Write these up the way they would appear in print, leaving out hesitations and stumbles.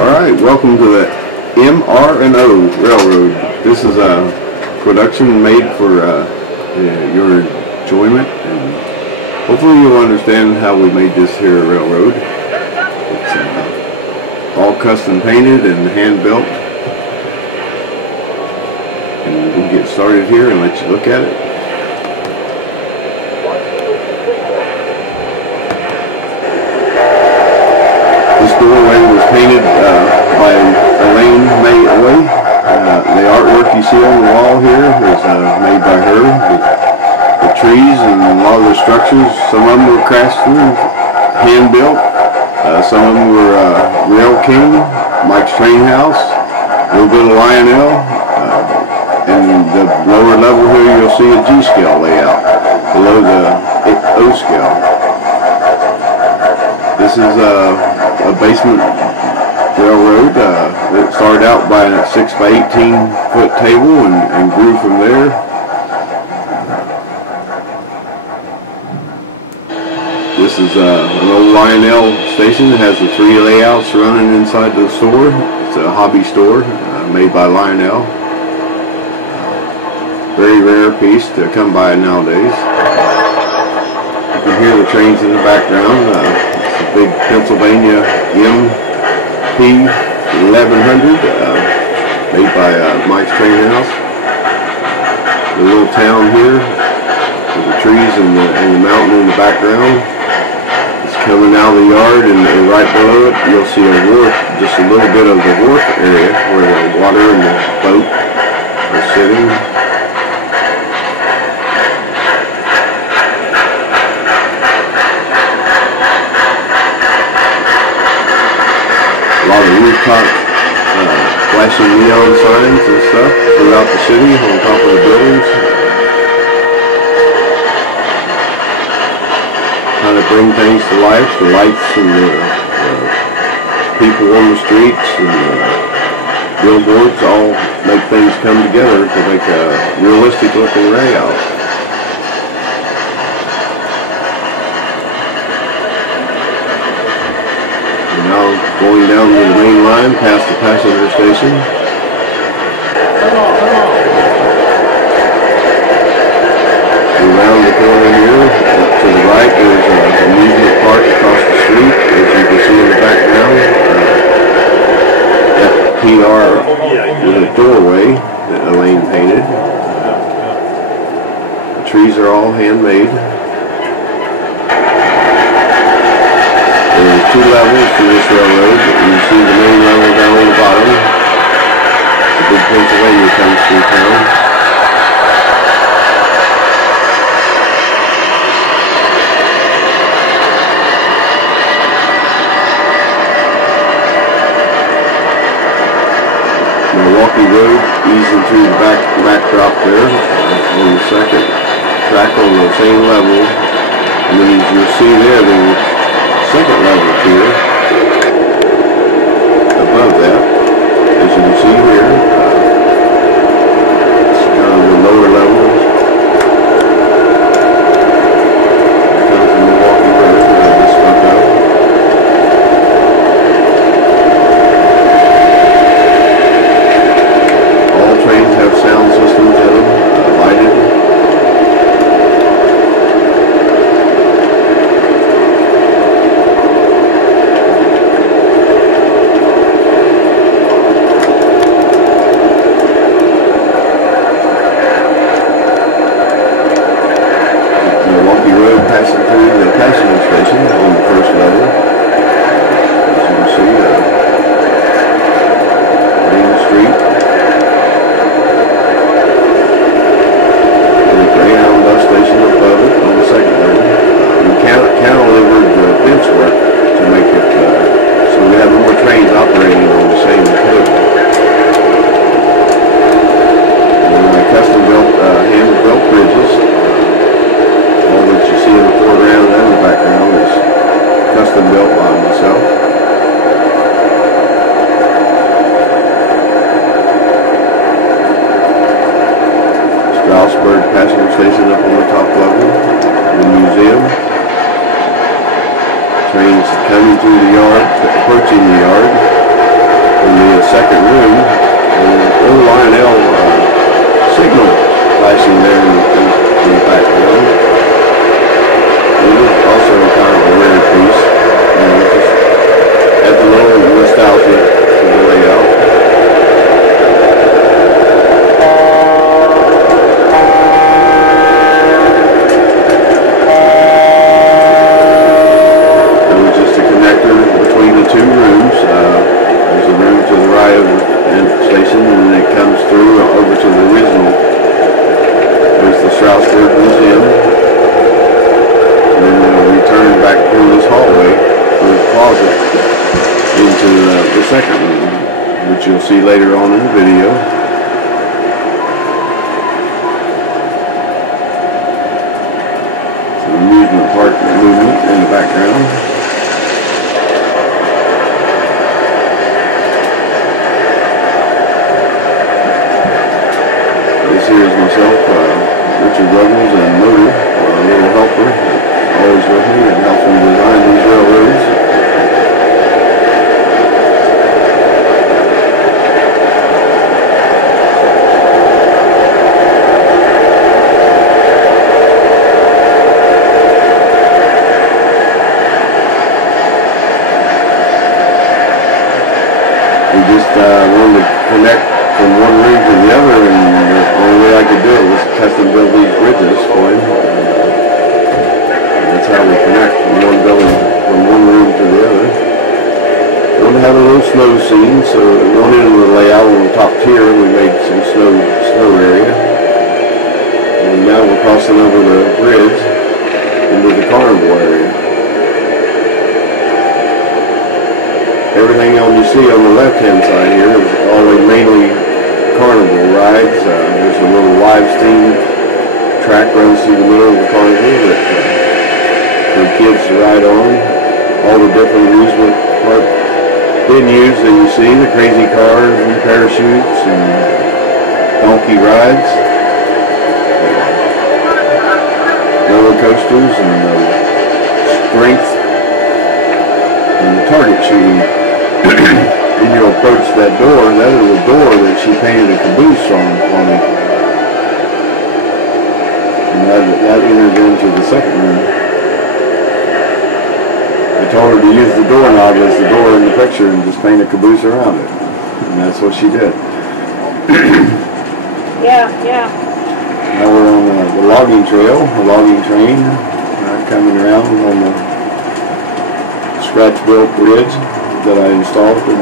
Alright, welcome to the MR&O Railroad. This is a production made for your enjoyment, and hopefully you'll understand how we made this here railroad. It's all custom painted and hand built. And we'll get started here and let you look at it. This doorway was painted by Meleky. The artwork you see on the wall here was made by her. The trees and a lot of the structures, some of them were craftsmen, hand built. Some of them were Rail King, Mike's Train House, a little bit of Lionel. And the lower level here you'll see a G-scale layout below the O scale. This is a basement railroad. It started out by a 6 by 18 foot table and grew from there. This is an old Lionel station. It has the 3 layouts running inside the store. It's a hobby store made by Lionel. Very rare piece to come by nowadays. You can hear the trains in the background. It's a big Pennsylvania MP 1100 made by Mike's Train House. The little town here with the trees and the mountain in the background. It's coming out of the yard, and right below it you'll see a wharf, just a little bit of the wharf area where the water and the boat are sitting. A lot of rooftop flashing neon signs and stuff throughout the city on top of the buildings. Kind of bring things to life, the lights and the people on the streets and billboards all make things come together to make a realistic looking layout. Now going down the main line past the passenger station. Around the corner here, to the right, there's an amusement park across the street, as you can see in the background. FPR with a doorway that Elaine painted. The trees are all handmade. There's 2 levels to this railroad. You see the main level down on the bottom. The big Pennsylvania comes through town. Milwaukee Road easing through the backdrop there on the second track on the same level. And then as you'll see there, there's second level here above that, as you can see here. It's kind of the lower level. Here comes the Milwaukee Road that I just spoke of. All trains have sound systems in them, lighted. Passing through the passenger station on the first level. As you can see, Main Street. And the Greyhound bus station above it on the second level. We cantilevered the bench work to make it so we have more trains operating on the same code. And custom built, hand built bridges. All that you see in the foreground and the background is custom built by myself. Strasburg passenger station up on the top level. The museum. Trains coming through the yard, approaching the yard. In the second room, there's a L signal flashing there in the background. It is also kind of a rare piece. Just adds a little nostalgia to the layout. It was just a connector between the two rooms. There's a room to the right of the station, and then it comes through over to the original. There's the Strasbourg Museum. And then we turn back through this hallway, through the closet, into the second room, which you'll see later on in the video. Some amusement park movement in the background. Here is myself, Richard Ruggles, and Motor, our little helper, always with me and helping design these railroads. We just wanted to connect from one room to the other, and the only way I could do it was custom build these bridges for him. And that's how we connect from one building, from one room to the other. We want to have a little snow scene, so going into the layout on the top tier, we made some snow area. And now we're crossing over the bridge into the carnival area. Everything you see on the left-hand side here is all mainly carnival rides. There's a little live steam track runs through the middle of the carnival that for kids to ride on. All the different amusement park venues that you see, the crazy cars and parachutes and donkey rides, roller coasters and strength and target shooting. When you approach that door, that is a door that she painted a caboose on me. And that enters into the second room. I told her to use the doorknob as the door in the picture and just paint a caboose around it. And that's what she did. Yeah. Now we're on the logging trail, the logging train, coming around on the scratch-built bridge that I installed. And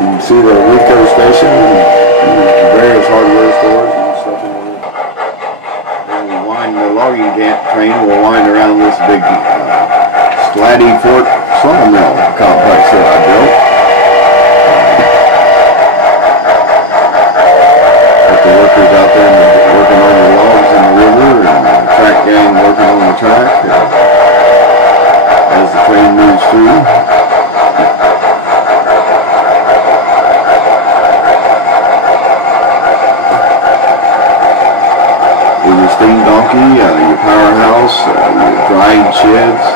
you can see the Rico station and various hardware stores and stuff in there. And we wind the logging train will wind around this big Slatty Fort sawmill complex that I built. With the workers out there working on the logs in the river, and the track gang working on the track. As the train moves through. With your steam donkey, your powerhouse, your drying sheds,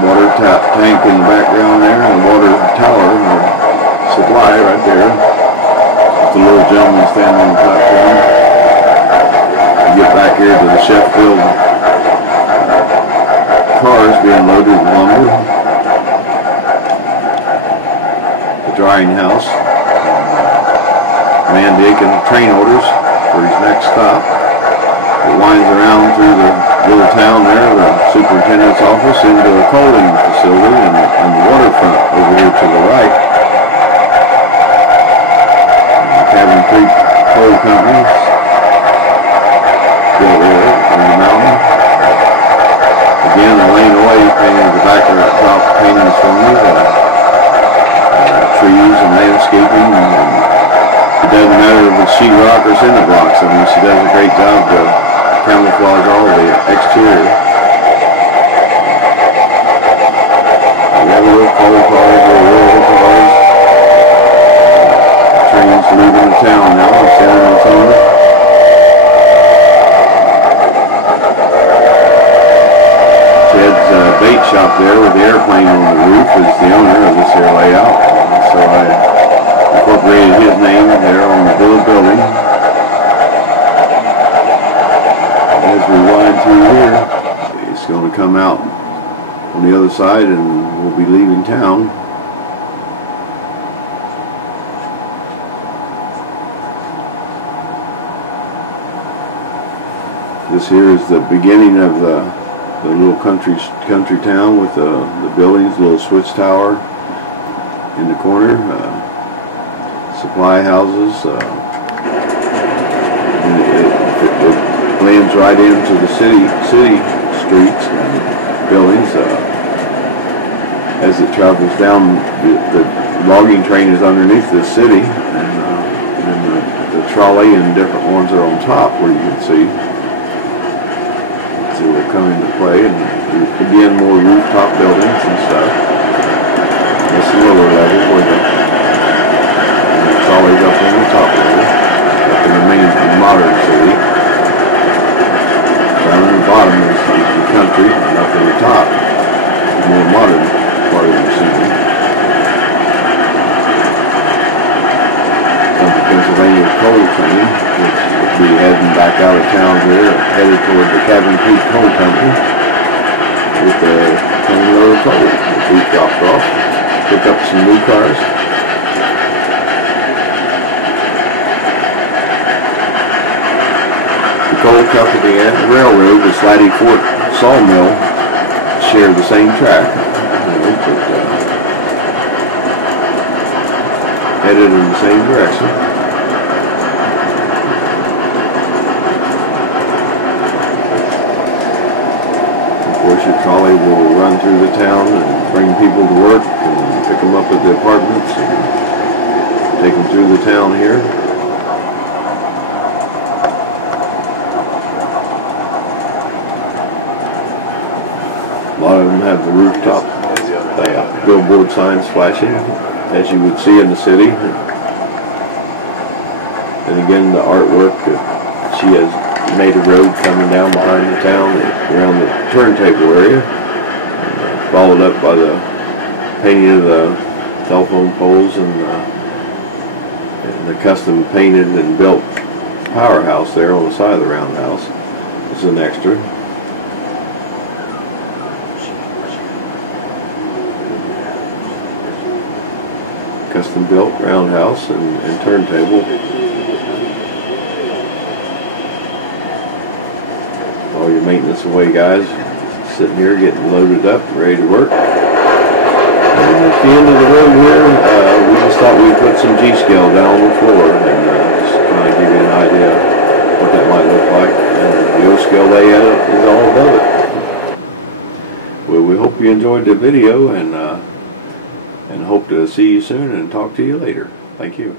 water tank in the background there, and the water tower, supply right there. The little gentleman standing on the platform. You get back here to the Sheffield cars being loaded with lumber. The drying house. Man taking train orders for his next stop. It winds around through the little town there, the superintendent's office, into a coaling facility and the waterfront over here to the right. Cabin Creek Coal Company built there on the mountain. Again, Elaine Oy painted the back of the top paintings for me, trees and landscaping. And it doesn't matter if it's sheetrock or cinder blocks. I mean, she does a great job to camouflage all the exterior. We have a little coal cars, little cars. Trains leaving the town now, San Antonio. Kids bait shop there with the airplane on the roof is the owner of this here layout. So I incorporated his name there on the building. As we wind through here, it's going to come out on the other side and we'll be leaving town. This here is the beginning of the little country town with the buildings, the little switch tower in the corner, supply houses. It blends right into the city streets and buildings. As it travels down, the logging train is underneath the city, and the trolley and different ones are on top where you can see. So will come into play, and again more rooftop buildings and stuff. This lower level where the trolley's up on the top level, up in the main modern city. Down in the bottom is the country, and up in the top is the more modern part of the city. Come to Pennsylvania coal train, which will be heading back out of town here, headed toward the Cabin Creek Coal Company with the load of coal that we dropped off. Pick up some new cars. The coal company and the railroad, the Sliding Fork sawmill, share the same track. Headed in the same direction. Of course, your trolley will run through the town and bring people to work and pick them up at the apartments and take them through the town here. A lot of them have the rooftop billboard signs flashing, as you would see in the city. And again, the artwork that she has made a road coming down behind the town around the turntable area, followed up by the painting of the telephone poles and the custom painted and built powerhouse there on the side of the roundhouse. It's an extra. Custom built roundhouse and turntable. All your maintenance away guys sitting here getting loaded up and ready to work. And at the end of the road here, we just thought we'd put some G-scale down on the floor and just kind of give you an idea what that might look like. And the O-scale layout is all above it. Well, we hope you enjoyed the video and hope to see you soon and talk to you later. Thank you.